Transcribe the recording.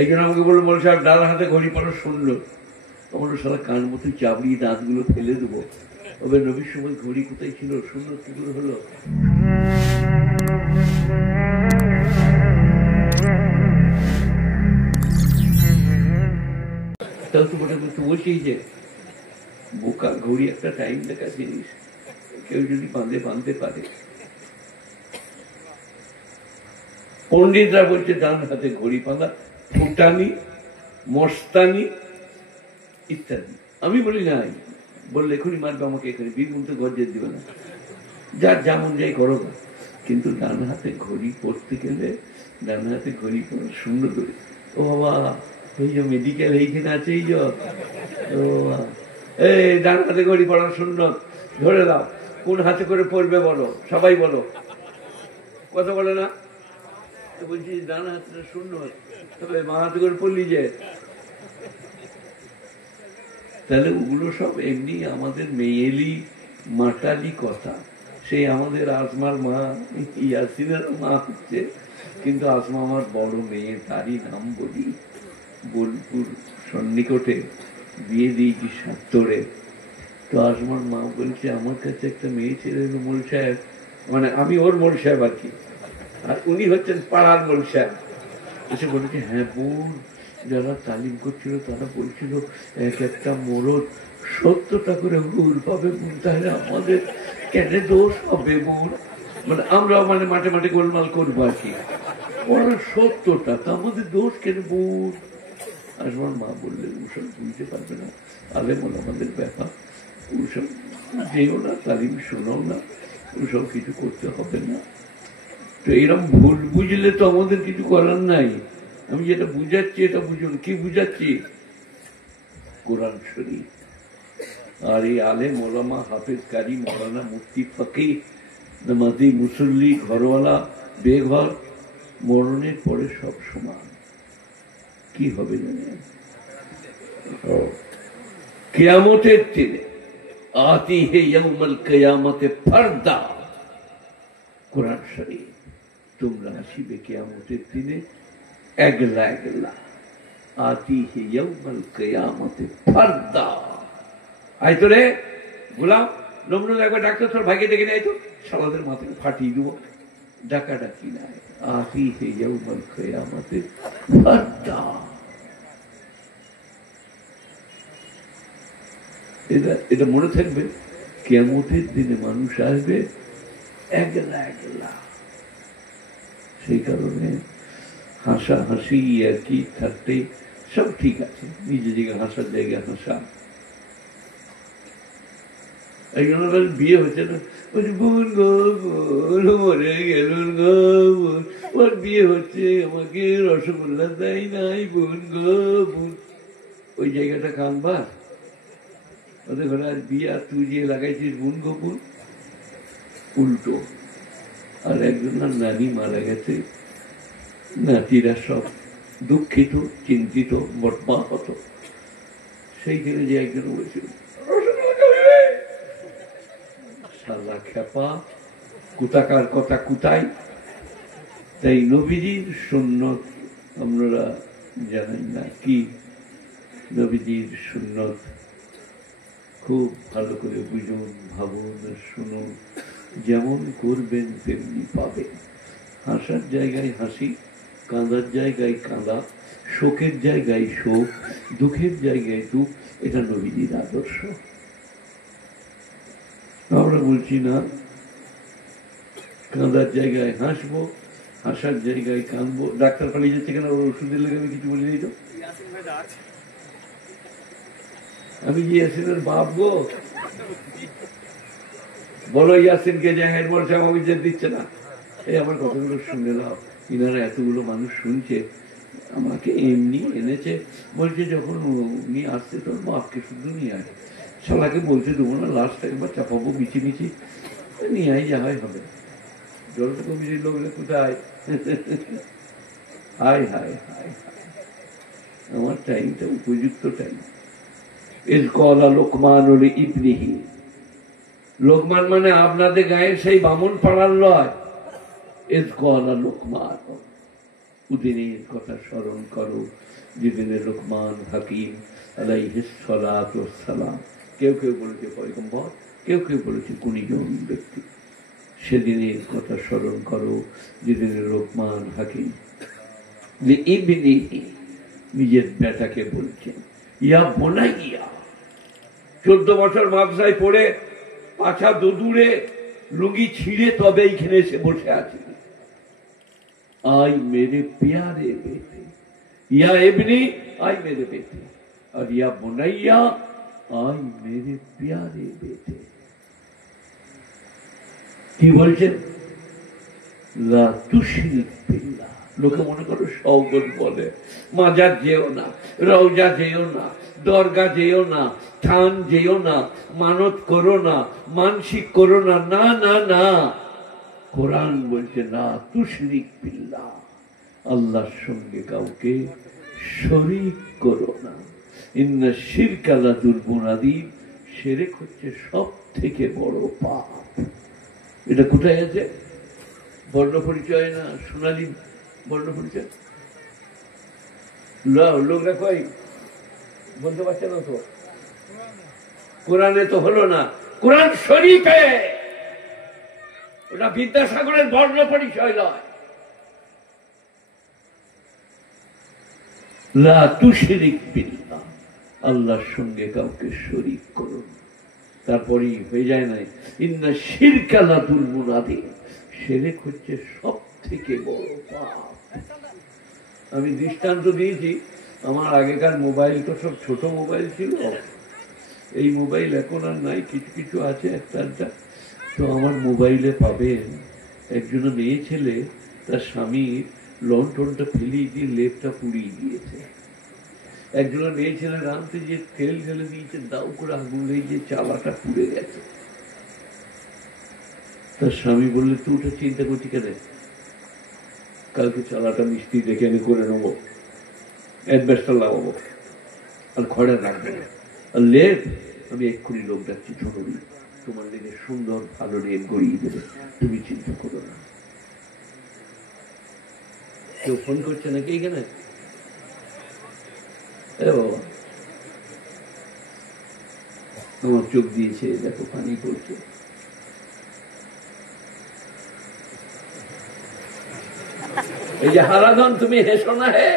একজন আমাকে বললো মৌল সাহেব ডান হাতে ঘড়ি পড়া সুন্দর। আমার সারা কান মতো চাবড়ি দাঁতগুলো ফেলে দেবো। তবে নবীর সময় ঘড়ি কোথায় ছিল, সুন্দর কি করে হলো? তাও তো মোটা করতে বসেই যে বোকা, ঘড়ি একটা টাইম দেখা জিনিস, কেউ যদি বাঁধতে পারে। পন্ডিতরা বলছে ডান হাতে ঘড়ি বাঁধা ফুটানি, মস্তানি ইত্যাদি। আমি বলি নাই, বললে এখনই মারবে আমাকে, এখানে বিমুন্তে ঘর যেতে দিবে না, যার যেমন যাই করো না। কিন্তু ডান হাতে ঘড়ি পড়তে গেলে ডান হাতে ঘড়ি পড়া সুন্দর করে। ও বাবা, এই যে মেডিকেল এইখানে আছে, এই যে এই ডান হাতে ঘড়ি পড়া সুন্দর, ধরে দাও। কোন হাতে করে পড়বে বলো, সবাই বলো, কথা বলে না? বলছি ডান হাতটা সুন্দর, তবে মা হাতে করে পড়লি যে। তাহলে ওগুলো সব এমনি আমাদের মেয়েলি মাটালি কথা। সেই আমাদের আসমার মা, ইয়াসিনের মা হচ্ছে, কিন্তু আসমা আমার বড় মেয়ে, তারই নাম বলি। বোলপুর সন্নিকটে বিয়ে দিয়েছি সাত্তরে। তো আসমার মা বলছে আমার কাছে একটা মেয়ে ছিলেন মোল সাহেব, মানে আমি ওর মোল সাহেব আর কি, আর উনি হচ্ছেন পাড়ার মোল সাহেব। এসে বলেছে হ্যাঁ বোন, যারা তালিম করছিল তারা বলছিল এক একটা মোরদ 70টা করে ভুল পাবে বোন, তাহলে আমাদের কেন দোষ হবে বোন? মানে আমরা মানে মাঠে মাঠে গোলমাল করবো আর কি, ওরা 70টা, তা আমাদের দোষ কেন বোন? আসবার মা বললেন ওসব বুঝতে পারবে না, আলেম আমাদের ব্যাপার, ওসব যেও না, তালিম শোনাও না, ওসব কিছু করতে হবে না। তো এরকম ভুল বুঝলে তো আমাদের কিছু করার নাই। আমি যেটা বুঝাচ্ছি এটা বুঝুন। কি বুঝাচ্ছি? কোরআন শরীফ। আর এই আলেম ওলামা, হাফেজ, কারি, মৌলানা, মুফতি, ফকিহ, নামাজি, মুসল্লি, ঘরওয়ালা, বেঘর, মরণের পরে সব সমান। কি হবে জানেন? কিয়ামতের দিনে আতি হে ইয়াউমাল কিয়ামতে ফারদা, কোরআন শরীফ। তোমরা আসিবে কিয়ামতের দিনে একলা একলা। আতি হে ইয়াউমাল কিয়ামতে ফারদা। আই তো রে গোলাম, নমরুল একবার ডাক্তার তোর ভাইকে ডেকে নেয় তো, শালাদের মাথায় ফাটিয়ে দেবো। ডাকা ডাকি নাই, আতি হে ইয়াউমাল কিয়ামতে ফারদা। এটা মনে থাকবে, কিয়ামতের দিনে মানুষ আসবে একলা একলা। সেই কারণে হাসা হাসি আর কি থাকতে সব ঠিক আছে, নিজে জায়গায় হাসার জায়গায় হাসা। একজন বিয়ে হচ্ছে না, বলছি বোন গো বোন মরে গেলুন গো বোন, ওর বিয়ে হচ্ছে, আমাকে রসগোল্লা দেয় নাই বোন গো বোন। ওই জায়গাটা কানবা, ওদের ঘরে আজ বিয়ে, আর তুই যে লাগাইছিস বোন গো বোন, উল্টো। আর একজনের নানি মারা গেছে, নাতিরা সব দুঃখিত, চিন্তিত, বটমা হতো। সেইখানে যে একজন বলছিল সালা খেপা, কুতাকার কথা কুতাই। তাই নবীজির সুন্নত আপনারা জানেন না কি? নবীজির সুন্নত খুব ভালো করে বুঝুন, ভাবুন, শুনুন, যেমন করবেন তেমনি পাবেন। হাসার জায়গায় হাসি, কাঁদার জায়গায় কাঁদা, শোকের জায়গায় শোক, দুঃখের জায়গায় দুঃখ, এটা নবীজির আদর্শ। আমরা বলছি না কাঁদার জায়গায় হাসবো, হাসার জায়গায় কাঁদবো। ডাক্তার পালিয়ে যাচ্ছে কেন? ওর ওষুধের লেগে আমি কিছু বলি নাই তো। আমি ইয়াসিনের বাপ গো, বলো ইয়াসিনকে যে হেড বলছে আমাকে যে দিচ্ছে না। এই আমার কথাগুলো শুনে নাও, ইনারা এতগুলো মানুষ শুনছে, আমাকে এমনি এনেছে, বলছে যখন উনি আসছে তোর বাপকে শুধু নিয়ে আয়। শালাকে বলতে দেবো না, লাস্ট একবার চাপাবো মিছিমিছি, নিয়ে আয়, যা হয় হবে। জল কমিটির লোকরা কোথায়? হায় হায় হায়, আমার টাইমটা উপযুক্ত টাইম। ইজ ক্বালা লুকমান লিইবনিহি, লোকমান মানে আপনাদের গায়ের সেই বামুন পাড়ার লয়। ইজ ক্বালা লুকমান, উদিনের কথা স্মরণ করো, যেদিনে লোকমান হাকিম আলাইহিস সালাতু ওয়াস সালাম, কেউ কেউ বলেছে পয়গম্বর, কেউ কেউ বলেছে গুণীজন ব্যক্তি, সেদিনের কথা স্মরণ করো যেদিনে লোকমান হাকিম নিজের বেটাকে বলছেন, ইয়া বোনাইয়া, 14 বছর মাদ্রাসায় পড়ে পাছা দুদূরে লুঙ্গি ছিঁড়ে তবে এইখানে এসে বসে আছে, আই মেরে প্যারে বেটে, ইয়া ইবনি আই মেরে বেটে, আর ইয়া বোনাইয়া আই মেরে প্যারে বেটে। কি বলছেন? লা তুশরিক বিল্লাহ। লোকে মনে করো সওগত বলে, মাজার যেও না, রওজা যেও না, দরগা যেও না, থান যেও না, মানত করো না, মানসিক করো না। না না না, কোরআন বলছে না তুশরিক বিল্লাহ, আল্লাহর সঙ্গে কাউকে শরীক করো না। ইন্না শিরকা লাযুলমুন আযীম, শিরক হচ্ছে সব থেকে বড় পাপ। এটা কোথায় আছে? বর্ণ পরিচয় না, সোনালী বর্ণ পরিচয় লোকরা কই বলতে পারছে না তো, কোরআনে তো হলো না, কোরআন শরীফে। ওটা বিদ্যাসাগরের বর্ণ পরিচয় নয়। লা তুশরিক বিল্লাহ, আল্লাহর সঙ্গে কাউকে শরীক করো না। তারপরেই হয়ে যায় নাই, ইন্না শিরকা লাযুলমুন আযীম, শিরক হচ্ছে সব থেকে বড় পাপ। আমি দৃষ্টান্ত দিয়েছি, আমার আগেকার মোবাইল তো সব ছোট মোবাইল ছিল, এই মোবাইল এখন আর নাই, কিছু কিছু আছে একটা একটা। তো আমার মোবাইলে পাবেন একজন মেয়ে ছেলে তার স্বামী লন্ঠনটা ফেলিয়ে দিয়ে লেপটা পুড়িয়ে দিয়েছে। একজন মেয়ে ছেলে রাঁধতে যে তেল ঢেলে দিয়েছে, দাউ করে আগুন লেগে যে চালাটা পুড়ে গেছে। তার স্বামী বললে, তুই ওটা চিন্তা করছি কেন, কালকে চালাটা মিস্ত্রি দেখে এনে করে নেবো, অ্যাডভেস্টার লাগাবো, আর খড়ে রাখবো, আর লেপ আমি এক্ষুনি লোক যাচ্ছি, ছোটবি তোমার লেগে সুন্দর ভালো লেপ গড়িয়ে দেবে, তুমি চিন্তা করো না। কেউ ফোন করছে নাকি এখানে? আমার চোখ দিয়েছে, দেখো পানি পড়ছে। এই যে হারাধন, তুমি হেসো না হে।